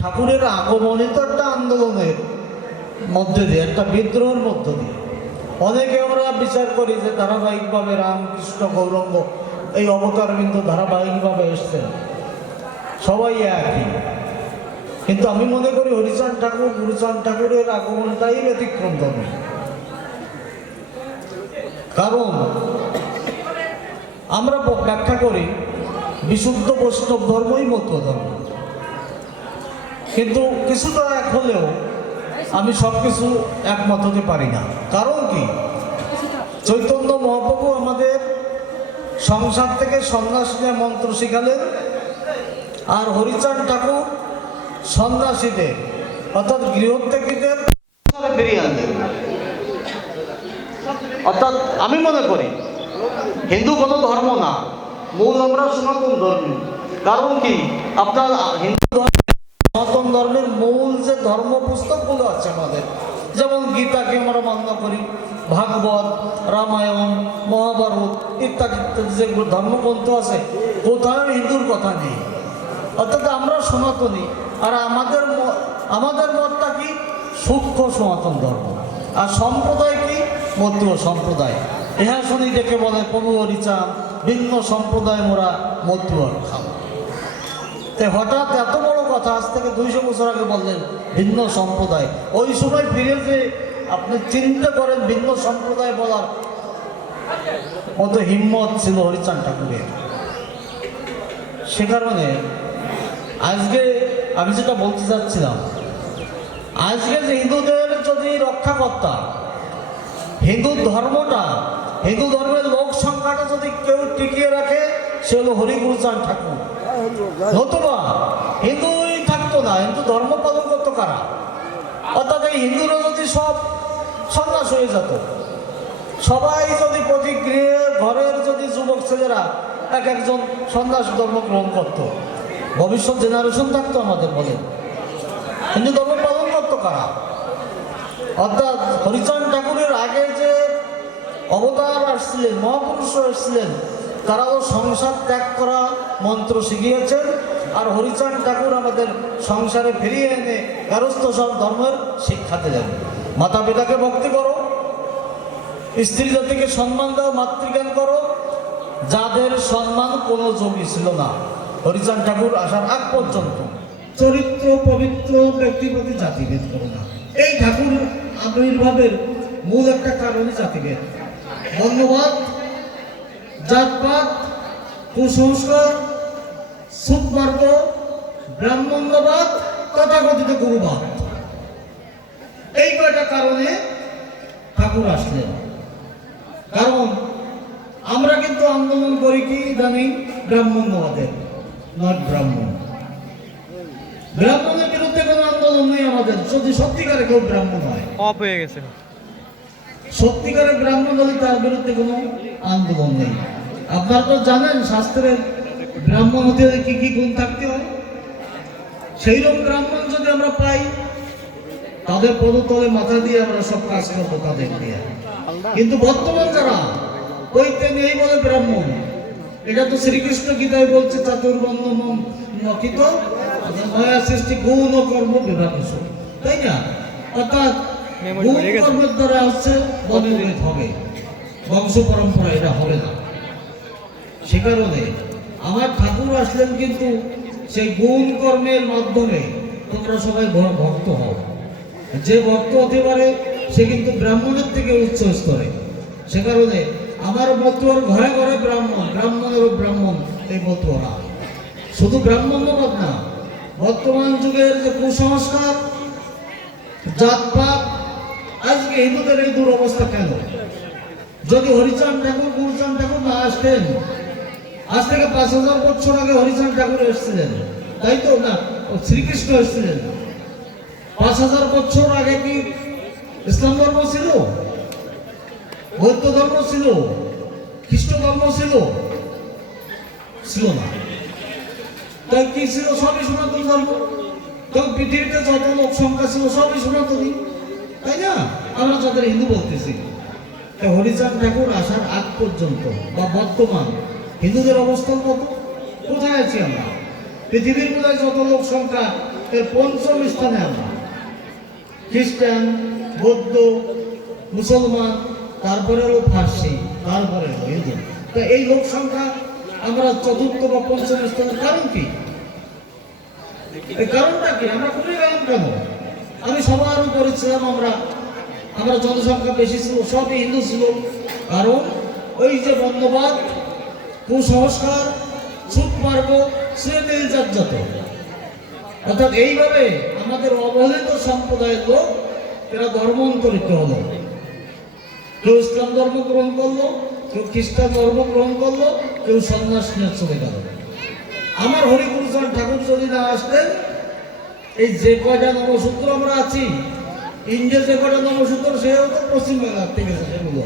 ঠাকুরের আগমনিত একটা আন্দোলনের মধ্যে দিয়ে, একটা বিদ্রোহের মধ্য দিয়ে অনেকে আমরা বিচার করি যে ধারাবাহিকভাবে রামকৃষ্ণ গৌরাঙ্গ এই অবতারবৃন্দ ধারাবাহিকভাবে এসছেন, সবাই একই। কিন্তু আমি মনে করি হরিচাঁদ ঠাকুর, গুরুচাঁদ ঠাকুরের আগমনটাই ব্যতিক্রম ধর্ম। কারণ আমরা ব্যাখ্যা করি বিশুদ্ধ বৈষ্ণব ধর্মই মধ্য ধর্ম, কিন্তু কিছুটা এক হলেও আমি সব কিছু একমত হতে পারি না। কারণ কি, চৈতন্য মহাপ্রভু আমাদের সংসার থেকে সন্ন্যাস নিয়ে মন্ত্র শিখালেন, আর হরিচাঁদ ঠাকুর সন্ন্যাসীদের অর্থাৎ গৃহত্যাগীদের ফিরিয়ে আনলেন। অর্থাৎ আমি মনে করি হিন্দু কোনো ধর্ম না, মূল আমরা সনাতন ধর্মী। কারণ কি, আপনার হিন্দু সনাতন ধর্মের মূল যে ধর্ম পুস্তকগুলো আছে আমাদের, যেমন গীতাকে আমরা মান্য করি, ভাগবত, রামায়ণ, মহাভারত ইত্যাদি ইত্যাদি যে ধর্মগ্রন্থ আছে, কোথাও হিন্দুর কথা নেই। অর্থাৎ আমরা সনাতনী, আর আমাদের মতটা কি সূক্ষ্ম সনাতন ধর্ম, আর সম্প্রদায় কি মধ্যীয় সম্প্রদায়। ইহা শুনি দেখে বলে প্রভু হরিচাঁদ ভিন্ন সম্প্রদায় মোরা মধ্যীয় খাম। হঠাৎ এত বড় কথা, আজ থেকে 200 বছর আগে বললেন ভিন্ন সম্প্রদায়। ওই সময় ফিরে যে আপনি চিন্তা করেন ভিন্ন সম্প্রদায় বলার মতো হিম্মত ছিল হরিচাঁদ ঠাকুরের। সে কারণে আজকে আমি যেটা বলতে চাচ্ছিলাম, আজকে যে হিন্দুদের যদি রক্ষাকর্তা, হিন্দু ধর্মটা, হিন্দু ধর্মের লোক সংখ্যাটা যদি কেউ টিকিয়ে রাখে, সে হলো হরিগুরুচাঁদ ঠাকুর। নতুবা হিন্দুই থাকতো না, হিন্দু ধর্ম পালন করতো কারা? অর্থাৎ এই হিন্দুরা যদি সব সন্ন্যাস হয়ে যেত, সবাই যদি প্রতি গৃহে ঘরের যদি যুবক ছেলেরা এক একজন সন্ন্যাস ধর্ম গ্রহণ করতো, ভবিষ্যৎ জেনারেশন থাকতো আমাদের। বলে হিন্দু ধর্ম পালন করতো কারা? অর্থাৎ হরিচাঁদ ঠাকুরের আগে যে অবতার আসছিলেন, মহাপুরুষ আসছিলেন, তারাও সংসার ত্যাগ করা মন্ত্র শিখিয়েছেন। আর হরিচাঁদ ঠাকুর আমাদের সংসারে ফিরিয়ে এনে গারস্থ সব ধর্মের শিক্ষা দিলেন। মাতা পিতাকে ভক্তি করো, স্ত্রী জাতিকে সম্মান দাও, মাতৃজ্ঞান করো। যাদের সম্মান কোনো যোগী ছিল না হরিচাঁদ ঠাকুর আসার আগ পর্যন্ত। চরিত্র পবিত্র ব্যক্তির প্রতি জাতিভেদ করো না, এই ঠাকুর আবির্ভাবের মূল একটা কারণই জাতিভেদ। বর্ণবাদ, জাতপাত, কুসংস্কার, সুদমার্গ, ব্রাহ্মণ্যবাদ, তথাকথিত গুরুবাদ, এই কয়টা কারণে ঠাকুর আসলেন। কারণ আমরা কিন্তু আন্দোলন করি কি জানি, ব্রাহ্মণ্যবাদের, নট ব্রাহ্মণ। ব্রাহ্মণের বিরুদ্ধে কোনো আন্দোলন নেই আমাদের, যদি সত্যিকারে কেউ ব্রাহ্মণ হয়। অফ হয়ে গেছে। সত্যিকারের ব্রাহ্মণ হলে তার বিরুদ্ধে কোনো আন্দোলন নেই। আপনারা তো জানেন শাস্ত্রের ব্রাহ্মণ হতে হলে কি কি গুণ থাকতে হয়। সেইরকম ব্রাহ্মণ যদি আমরা পাই, তাদের পদতলে মাথা দিয়ে আমরা সব কাজ করবো তাদের দিয়ে। কিন্তু বর্তমান যারা ওইতে নেই বলে ব্রাহ্মণ, এটা তো শ্রীকৃষ্ণ গীতায় বলছে চাতুর্বর্ণ নকিত মায়া সৃষ্টি গুণ ও কর্ম বিভাগ, তাই না? অর্থাৎ গুণ কর্মের দ্বারা হচ্ছে বদলিত হবে, বংশ পরম্পরা এটা হবে না। সে কারণে আমার ঠাকুর আসলেন কিন্তু সেই গুণ কর্মের মাধ্যমে তোমরা সবাই ভক্ত হও। যে ভক্ত হতে পারে সে কিন্তু ব্রাহ্মণের থেকে উচ্চ স্তরে। সে কারণে আমার মতুয়ার ঘরে ঘরে ব্রাহ্মণ, ব্রাহ্মণেরও ব্রাহ্মণ এই মতুয়ারা। শুধু ব্রাহ্মণ্যবাদ না, বর্তমান যুগের যে কুসংস্কার, জাতপাত, আজকে হিন্দুদের এই দুরবস্থা কেন? যদি হরিচাঁদ ঠাকুর, গুরুচাঁদ ঠাকুর না আসতেন, আজ থেকে 5000 বছর আগে হরিচাঁদ ঠাকুর এসেছিলেন, তাই তো না? শ্রীকৃষ্ণ এসেছিলেন। 5000 বছর আগে কি ইসলাম ধর্ম ছিল, বৌদ্ধ ধর্ম ছিল, খ্রিস্ট ধর্ম ছিল? ছিল না। তাই কি ছিল? সবই সনাতন ধর্ম। তখন পৃথিবীতে যত লোক সংখ্যা ছিল সবই সনাতনী, তাই না? আমরা যাদের হিন্দু বলতেছি। হরিচাঁদ ঠাকুর আসার আগ পর্যন্ত বা বর্তমান হিন্দুদের অবস্থান কত, কোথায় আছি আমরা? পৃথিবীর মধ্যে যত লোক সংখ্যা এর পঞ্চম স্থানে আমরা। খ্রিস্টান, বৌদ্ধ, মুসলমান, তারপরে হলো ফার্সি, তারপরে হলো হিন্দু। তো এই লোক সংখ্যা আমরা চতুর্থ বা পঞ্চম স্থানের কারণ কি? এই কারণটা কি? আমরা খুবই গেলাম কেন? আমি সবার উপরে ছিলাম, আমরা জনসংখ্যা বেশি ছিল, সবই হিন্দু ছিল। কারণ ওই যে বর্ণবাদ, কুসংস্কার, সুদ মার্গ, শ্রেণীর জাতজাত, অর্থাৎ এইভাবে আমাদের অবহেলিত সম্প্রদায়ের লোক এরা ধর্মান্তরিত হলো। কেউ ইসলাম ধর্ম গ্রহণ করলো, কেউ খ্রিস্টান ধর্ম গ্রহণ করলো, কেউ সন্ন্যাস নিয়ে চলে গেল। আমার হরিগুরুচরণ ঠাকুর যদি না আসতেন, এই যে কয়টা নবসূত্র আমরা আছি, ইন্ডিয়া যে কয়টা নবসূত্র, সেও তো পশ্চিমবাংলার থেকে গেছে, সেগুলো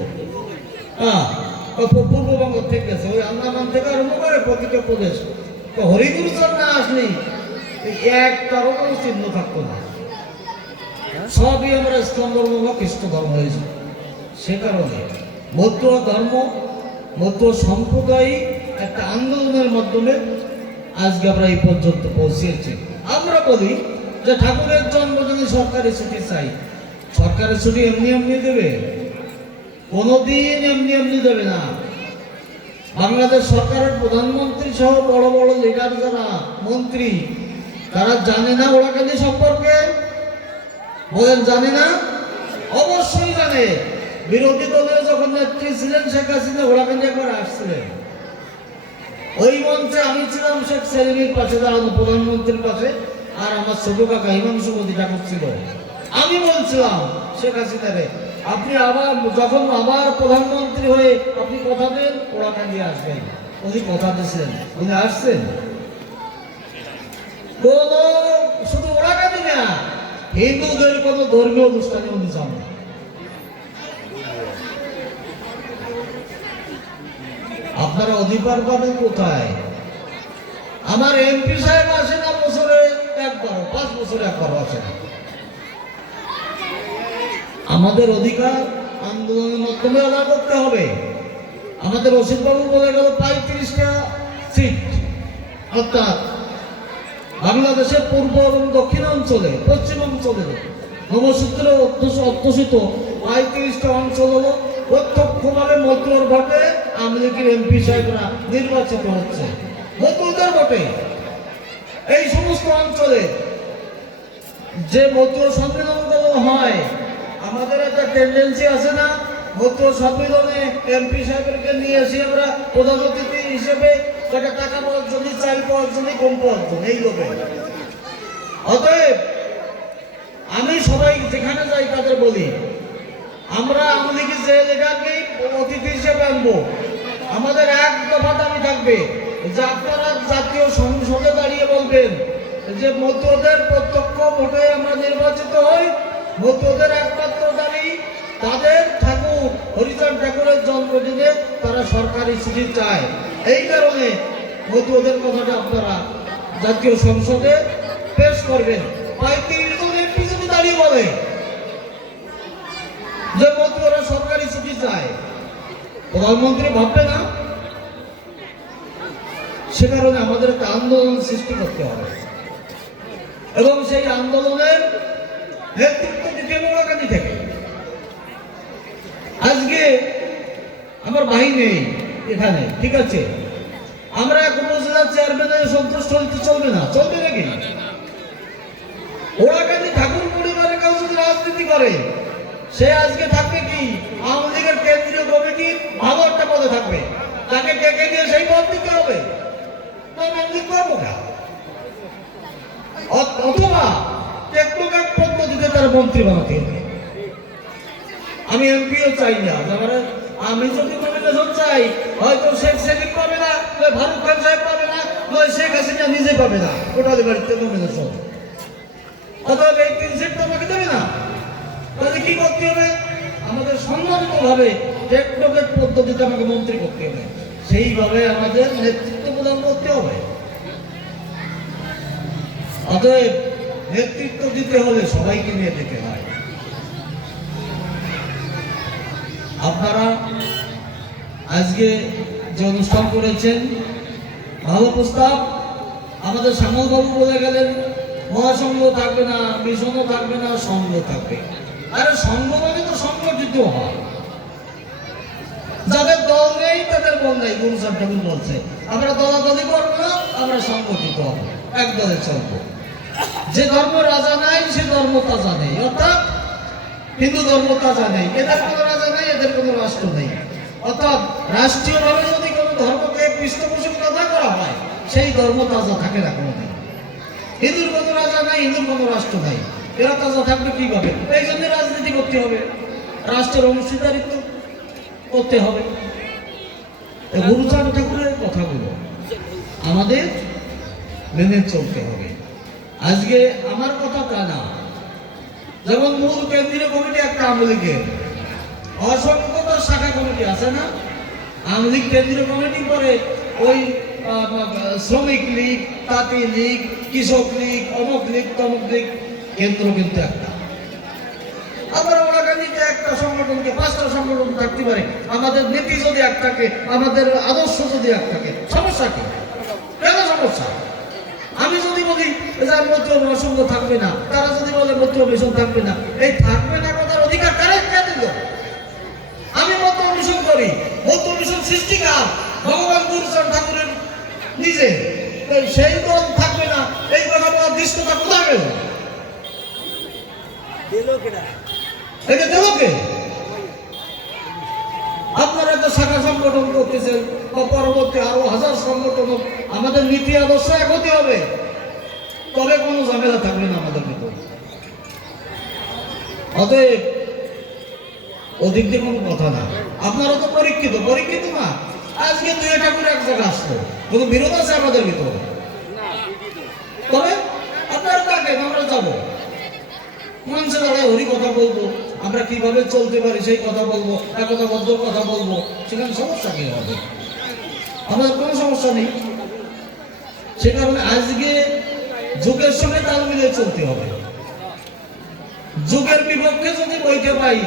পূর্ববঙ্গ থেকে গেছে, ওই আন্দামান থেকে আরম্ভ করে প্রতিটা প্রদেশ। তো হরিগুরুচরণ না আসলেই একটারও কোনো চিহ্ন থাকতো না, সবই আমরা ইসলাম ধর্ম বা খ্রিস্ট ধর্ম হয়েছে। সে কারণে মতুয়া ধর্ম, মতুয়া সম্প্রদায় একটা আন্দোলনের মাধ্যমে আজকে আমরা এই পর্যন্ত পৌঁছেছি। আমরা বলি যে ঠাকুরের জন্মদিনে সরকারি ছুটি চাই। সরকারি ছুটি এমনি এমনি দেবে? কোনোদিন এমনি এমনি দেবে না। বাংলাদেশ সরকারের প্রধানমন্ত্রী সহ বড় বড় লিডার যারা মন্ত্রী, তারা জানে না ওড়াকান্দি সম্পর্কে? বলেন জানে না? অবশ্যই জানে। বিরোধী দলের যখন নেত্রী ছিলেন শেখ হাসিনা, ওড়াকান্দি একবার আসছিলেন। ওই মঞ্চে আমি ছিলাম শেখ সেলিমের পাশে দাঁড়ানো, প্রধানমন্ত্রীর পাশে, আর আমার ছোট কাকা হিমাংশুমতি ঠাকুর ছিল। আমি বলছিলাম শেখ হাসিনারে, আপনি যখন আবার প্রধানমন্ত্রী হয়ে আপনি কথা দেন, ওড়াকান্দি আসবেন। উনি কথা দিয়েছেন, উনি আসছেন। কোন শুধু ওড়াকান্দি না, হিন্দুদের কোন ধর্মীয় অনুষ্ঠানে উনি যান না। আপনারা অধিকার পাবেন কোথায়? আমার এমপি সাহেব আসে না বছরে একবার, 5 বছরে একবার আসে না। আমাদের অধিকার আন্দোলনের মাধ্যমে আদায় করতে হবে। আমাদের অসিতবাবু বলে গেল 35টা সিট, অর্থাৎ বাংলাদেশের পূর্ব এবং দক্ষিণাঞ্চলে, পশ্চিমাঞ্চলে নবসূত্রে অধ্যুষিত 35টা অঞ্চল হলো প্রত্যক্ষভাবে মতুয়ার ভোটে আওয়ামী লীগের এমপি সাহেবরা নির্বাচিত হচ্ছে, মতুয়াদের ভোটে। এই সমস্ত অঞ্চলে যে মতুয়া সম্মেলনগুলো হয়, আমাদের একটা টেন্ডেন্সি আছে না, মতুয়া সম্মেলনে এমপি সাহেবকে নিয়ে এসে আমরা প্রধান অতিথি হিসেবে টাকা পাওয়ার জন্য, চাল পাওয়ার জন্য, কম পাওয়ার জন্য, এই লোকে। অতএব আমি সবাই যেখানে যাই তাদের বলি, আমরা আওয়ামী লীগের যে লিডারকে অতিথি হিসেবে আনবো, আমাদের এক দফা দাবি থাকবে যে আপনারা জাতীয় সংসদে দাঁড়িয়ে বলবেন যে মতুয়াদের প্রত্যক্ষ ভোটে আমরা নির্বাচিত হই। মতুয়াদের একমাত্র দাবি, তাদের ঠাকুর হরিচরণ ঠাকুরের জন্মদিনে তারা সরকারি ছুটি চায়। এই কারণে মতুয়াদের কথাটা আপনারা জাতীয় সংসদে পেশ করবেন। 35 জন এমপি যদি দাঁড়িয়ে বলে যে মতুয়ারা সরকারি ছুটি চায়, প্রধানমন্ত্রী ভাববে না? সে কারণে আমাদের একটা আন্দোলন সৃষ্টি করতে হবে এবং সেই আন্দোলনের নেতৃত্ব দিতে হবে ওড়াকান্দি থেকে। আজকে আমার ভাই নেই এখানে, ঠিক আছে, আমরা উপজেলা চেয়ারম্যানের সন্তুষ্ট হতে চলবে না? চলবে নাকি? ওড়াকান্দি ঠাকুর পরিবারের কেউ যদি রাজনীতি করে, সে আজকে থাকবে কি আওয়ামী লীগের কেন্দ্রীয় কমিটির ভালো একটা পদে থাকবে, তাকে ডেকে দিয়ে সেই পদ দিতে হবে। অথবা টেকনোক্র্যাট পদ্ধতিতে তার মন্ত্রী বানাতে হবে। আমি এমপিও চাই না, আমি যদি নমিনেশন চাই, হয়তো শেখ সেলিম পাবে না, ফারুক খান সাহেব পাবে না, শেখ হাসিনা নিজে পাবে না কোটালি বাড়িতে নমিনেশন। অথবা এই 3 সিট তো আমাকে দেবে না। তাহলে কি করতে হবে? আমাদের সম্মানিত ভাবে টেকনোক্র্যাট পদ্ধতিতে আমাকে মন্ত্রী করতে হবে, সেইভাবে আমাদের নেতৃত্ব প্রদান করতে হবে। অতএব নেতৃত্ব দিতে হলে সবাইকে নিয়ে দিতে হয়। আপনারা আজকে যে অনুষ্ঠান করেছেন, ভালো প্রস্তাব। আমাদের শ্যামলবাবু বলে গেলেন মহাসংঘ থাকবে না, মিশনও থাকবে না, সংঘ থাকবে। আরে সংঘ মানে তো সংগঠিত হয়। যাদের দল নেই তাদের বল নেই। গুরু সাহেব ঠাকুর বলছে আমরা দলাদলি করবো না, আমরা সংগঠিত হবো, এক দলে চলবো। যে ধর্ম রাজা নাই সে ধর্ম তাজা নেই, অর্থাৎ হিন্দু ধর্ম তাজা নেই, এদের কোনো রাজা নেই, এদের কোনো রাষ্ট্র নেই। অর্থাৎ রাষ্ট্রীয়ভাবে যদি কোনো ধর্মকে পৃষ্ঠপোষকতা করা হয় সেই ধর্ম তাজা থাকে না কোনোদিন। হিন্দুর কোনো রাজা নাই, হিন্দুর কোনো রাষ্ট্র নাই, এরা তাজা থাকবে কিভাবে? এই জন্য রাজনীতি করতে হবে, রাষ্ট্রের অংশীদারিত্ব করতে হবে। গুরুচাঁদ ঠাকুরের কথাগুলো আমাদের মেনে চলতে হবে। আজকে আমার কথা তা না, যেমন মূল কেন্দ্রীয় কমিটি একটা আওয়ামী লীগের, অসংখ্য শাখা কমিটি আছে না? আওয়ামী লীগ কেন্দ্রীয় কমিটি করে ওই শ্রমিক লীগ, তাঁতি লীগ, কৃষক লীগ, অমুক লীগ, তমুক লীগ, কেন্দ্র কিন্তু একটা। আবার ওরাকানিতে একটা সংগঠনকে 5টা সংগঠন থাকতে পারে। আমাদের নীতি যদি এক থাকে, আমাদের আদর্শ যদি এক থাকে, সমস্যা কি? কেন সমস্যা? আমি যদি বলি যে মৈত্র সংঘ থাকবে না, তারা যদি বলে মৈত্র মিশন থাকবে না, এই থাকবে না কথার অধিকার কারা দিল? আমি মৈত্র মিশন করি, মৈত্র মিশন সৃষ্টিকার ভগবান গুরুচাঁদ ঠাকুরের নিজে, সেই দল থাকবে না এই কথা বলার দৃষ্টতা কোথায় গেল? এটা দেব কে? আপনারা একটা শাখা সংগঠন করতেছেন, পরবর্তী আরো 1000 সংগঠন। আমাদের নীতি আদর্শ এক হতে হবে, তবে কোনো ঝামেলা থাকবে না আমাদের ভিতরে। অতএব অধিক দিয়ে কোনো কথা না। আপনারা তো পরীক্ষিত, পরীক্ষিত না। আজকে 2 ঠাকুর এক জায়গায় আসতো, কোনো বিরোধ আছে আমাদের ভিতরে? তবে আপনারা থাকেন, আমরা যাবো মানুষের দাঁড়ায় হরি কথা বলবো, আমরা কিভাবে চলতে পারি সেই কথা বলবো, একতাবদ্ধ কথা বলবো, সেখানে সমস্যা কি হবে? আমাদের কোনো সমস্যা নেই। সে কারণে আজকে যুগের সঙ্গে তাল মিলিয়ে চলতে হবে। যুগের বিপক্ষে যদি বইতে পাই,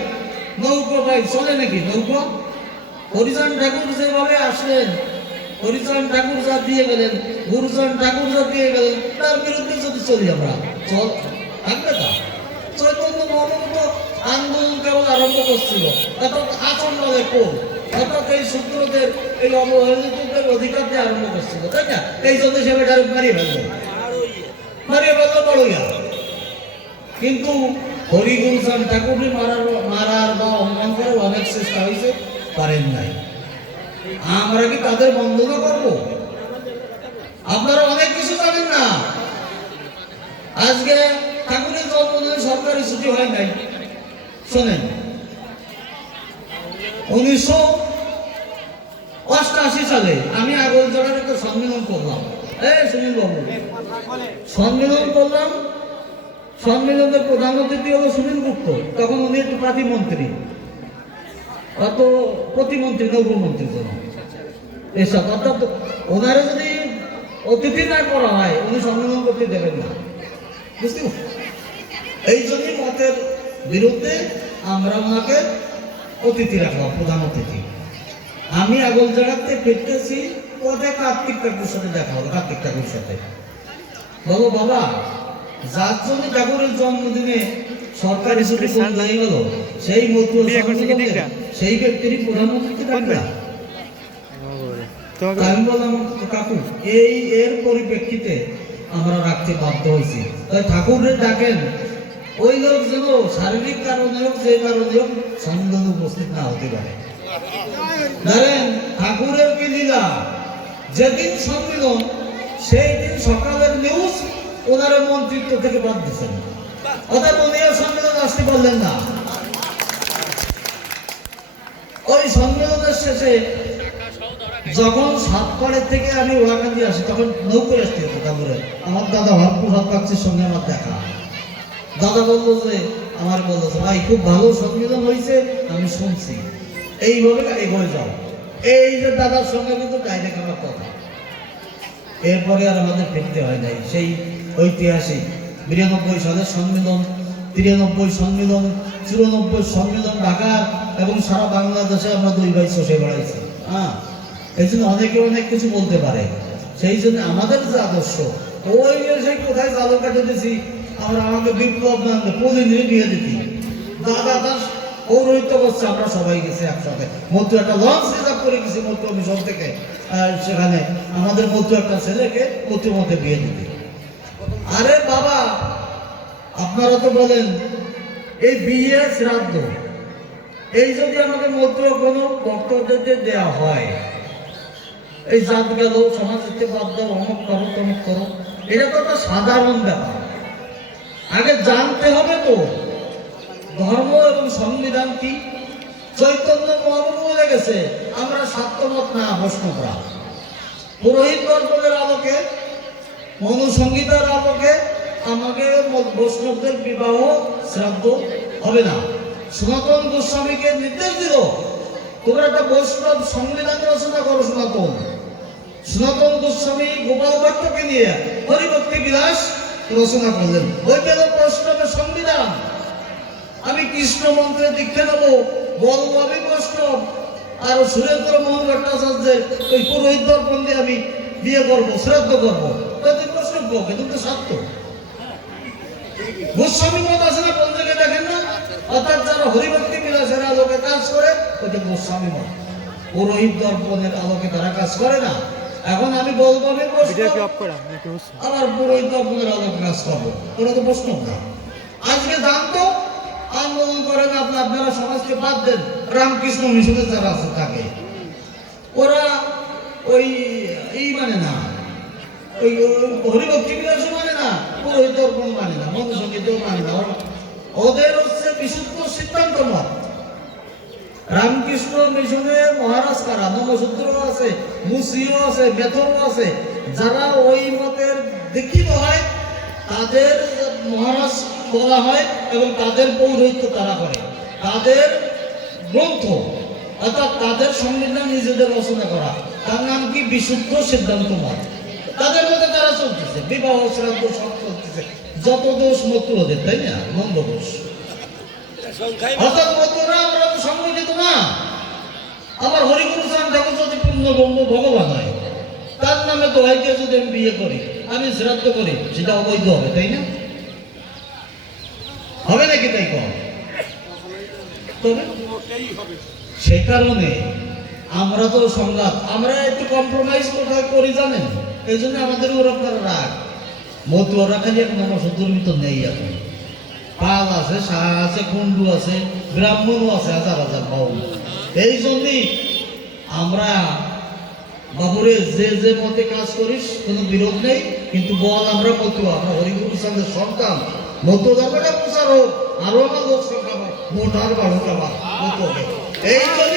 নৌকো পাই, চলে নাকি নৌকো? হরিচাঁদ ঠাকুর যেভাবে আসলেন, হরিচাঁদ ঠাকুর যা দিয়ে গেলেন, গুরুচাঁদ ঠাকুর যা দিয়ে গেলেন, তার বিরুদ্ধে যদি চলি আমরা, চল থাকবে তা? চৈতন্য মহাপ্রভু আন্দোলন কেবল আরম্ভ করছিল, অর্থাৎ আচরণে কোন, অর্থাৎ এই শূদ্রদের, এই অবহেলিতদের অধিকার দিয়ে আরম্ভ করছিল, তাই না? এই জন্য সে বেটার মারিয়ে ফেললো, বড়ইয়া। কিন্তু হরিগুরুচাঁদ ঠাকুরকে মারার বা অপমান করার অনেক চেষ্টা হয়েছে, পারেন নাই। আমরা কি তাদের বন্দনা করবো? আপনারা অনেক কিছু জানেন না। আজকে ঠাকুরের জন্মদিনে সরকারি ছুটি হয় নাই। শোনেন, 1988 সালে আমি আগরতলার একটা সম্মেলন করলাম। সুনীল বাবু, সম্মেলন করলাম। সম্মেলনের প্রধান অতিথি হলো সুনীল গুপ্ত, তখন উনি একটু প্রতিমন্ত্রী, অত প্রতিমন্ত্রী, নৌমন্ত্রী জন্য এসব। অর্থাৎ ওনারা যদি অতিথি না করা হয়, উনি সম্মেলন করতে দেবেন না, বুঝতে? এই জন্যই মতের বিরুদ্ধে আমরা ওনাকে অতিথি রাখলাম, প্রধান অতিথি। আমি আগল জায়গাতে ফিরতেছি, পথে কার্তিক ঠাকুর সাথে দেখা হলো। কার্তিক ঠাকুর সাথে বলো, বাবা, যার জন্য ঠাকুরের জন্মদিনে সরকারি ছুটি নিয়ে গেল, সেই মতো সেই ব্যক্তিরই প্রধান অতিথি ডাকবে। আমি বললাম, কাকু, এর পরিপ্রেক্ষিতে আমরা রাখতে বাধ্য হয়েছি। তাই ঠাকুরের ডাকেন, ওই লোক যেন শারীরিক কারণে হোক, যে কারণে হোক, সম্মেলনে উপস্থিত না হতে পারে। ধরেন ঠাকুরের কি লীলা, যেদিন সম্মেলন সেই দিন সকালের নিউজ ওনারা মন্ত্রিত্ব থেকে বাদ দিচ্ছেন, অর্থাৎ উনিও সম্মেলন আসতে পারলেন না। ওই সম্মেলনের শেষে যখন সাতপাড়ের থেকে আমি ওলাকান্দি আসি, তখন নৌকো আসতে হতো ঠাকুরের। আমার দাদা হরপ্রসাদ বাগচির সঙ্গে আমার দেখা। দাদা বললো যে, আমার বললো যে, ভাই খুব ভালো সম্মেলন হয়েছে, আমি শুনছি, এইভাবে এগোয় যাও। এই যে দাদার সঙ্গে কিন্তু ডাইরেক্ট আমার কথা। এরপরে আর আমাদের ফিরতে হয় নাই। সেই ঐতিহাসিক 92 সালের সম্মেলন, 93 সম্মেলন, 94 সম্মেলন ঢাকার এবং সারা বাংলাদেশে আমরা 2 ভাই চষে বেড়াইছি। এই জন্য অনেকে অনেক কিছু বলতে পারে। সেই জন্য আমাদের যে আদর্শ, ওই এসে কোথায় জালো কাটে দিছি আমরা আমাকে বিপ্লব না প্রতিদিনই বিয়ে দিতি দাদা দাস পৌরোহিত্য করছে আমরা সবাই গেছি একসাথে মতো একটা লঞ্চ রিজার্ভ করে গেছি মতো মিশন থেকে সেখানে আমাদের মতো একটা ছেলেকে মতো মতে বিয়ে দিতি। আরে বাবা আপনারা তো বলেন এই বিয়ে শ্রাদ্ধ এই যদি আমাকে মতো কোনো ভক্তদের দেওয়া হয় এই জাত গেল সমাজ থেকে বাদ দাও অমুক করো তমুক করো এটা তো একটা সাধারণ ব্যাপার। আগে জানতে হবে তো ধর্ম এবং সংবিধান কি। চৈতন্য মহাপ্রভু বলে গেছে আমরা স্বার্থমত না বৈষ্ণবরা পুরোহিত দর্পণের আলোকে মনুসংহিতার আলোকে আমাকে বৈষ্ণবদের বিবাহ শ্রাদ্ধ হবে না। সনাতন গোস্বামীকে নির্দেশ দিল তোমরা একটা বৈষ্ণব সংবিধান রচনা করো। সনাতন গোস্বামী গোপাল ভট্টকে নিয়ে হরিভক্তি বিলাস রচনা করলেন, ওই গেল বৈষ্ণবের সংবিধান। আমি কৃষ্ণ মন্ত্রে দীক্ষা নেবো বলবো আমি বৈষ্ণব, আর সুরেন্দ্র মোহন ভট্টাচার্যের ওই পুরোহিত দর্পণ দিয়ে আমি বিয়ে করবো শ্রাদ্ধ করবো, তুই বৈষ্ণব হোক, কিন্তু তো স্বার্থ গোস্বামী মত আছে না পঞ্চকে দেখেন না, অর্থাৎ যারা হরিভক্তি বিলাসের আলোকে কাজ করে ওইটা গোস্বামী মত। পুরোহিত দর্পণের আলোকে তারা কাজ করে না। এখন আমি বলবো আমি বৈষ্ণব, আবার পুরোহিত দর্পণের আলোকে কাজ করবো, ওরা তো বৈষ্ণব না। আজকে জানতো আন্দোলন করেন আপনারা সমাজকে বাদ দেন। রামকৃষ্ণ মিশনে যারা আছে থাকে ওরা ওই এই মানে না, ওই হরিভক্তি বিলাস মানে না, পুরোহিত দর্পণ মানে না, মনুসংগীত মানে না। ওদের হচ্ছে বিশুদ্ধ সিদ্ধান্ত মত। রামকৃষ্ণ মিশনে মহারাজ কারা নমসূত্র আছে, মুসিও আছে, বেথরও আছে, যারা ওই মতের দীক্ষিত হয় তাদের মহারাজ বলা হয় এবং তাদের পৌরোহিত্য তারা করে। তাদের গ্রন্থ অর্থাৎ তাদের সংবিধান নিজেদের রচনা করা, তার নাম কি বিশুদ্ধ সিদ্ধান্ত মত। তাদের মধ্যে তারা চলতেছে, বিবাহ শ্রাদ্ধ সব চলতেছে। যত দোষ মত ওদের, তাই না? মন্দ দোষ। অর্থাৎ মতরা আমরা তো সংগঠিত না। আমার হরিগুরু চান ঠাকুর যদি পূর্ণব্রহ্ম ভগবান হয়, তার নামে তো ভাইকে যদি আমি বিয়ে করি, আমি শ্রাদ্ধ করি, সেটা অবৈধ হবে, তাই না? হবে নাকি? তাই কম তবে সেই কারণে আমরা তো সংঘাত, আমরা একটু কম্প্রোমাইজ কোথায় করি জানেন? এই জন্য আমাদের ওরকম রাগ মতো ওরা খালি এক নমসূত্রের ভিতর নেই। এখন পাল আছে, শাহ আছে, কুণ্ডু আছে, ব্রাহ্মণও আছে, হাজার হাজার বাউল। এই জন্যই আমরা বাবুরে যে যে মতে কাজ করিস কোনো বিরোধ নেই, কিন্তু বল আমরা মতো আমরা হরিগুরু সাহেবের সন্তান মতো ধর্মটা প্রচার হোক, আরো আমার লোক সংখ্যা মোট আর বাড়ুক আবার মতো। এই জন্য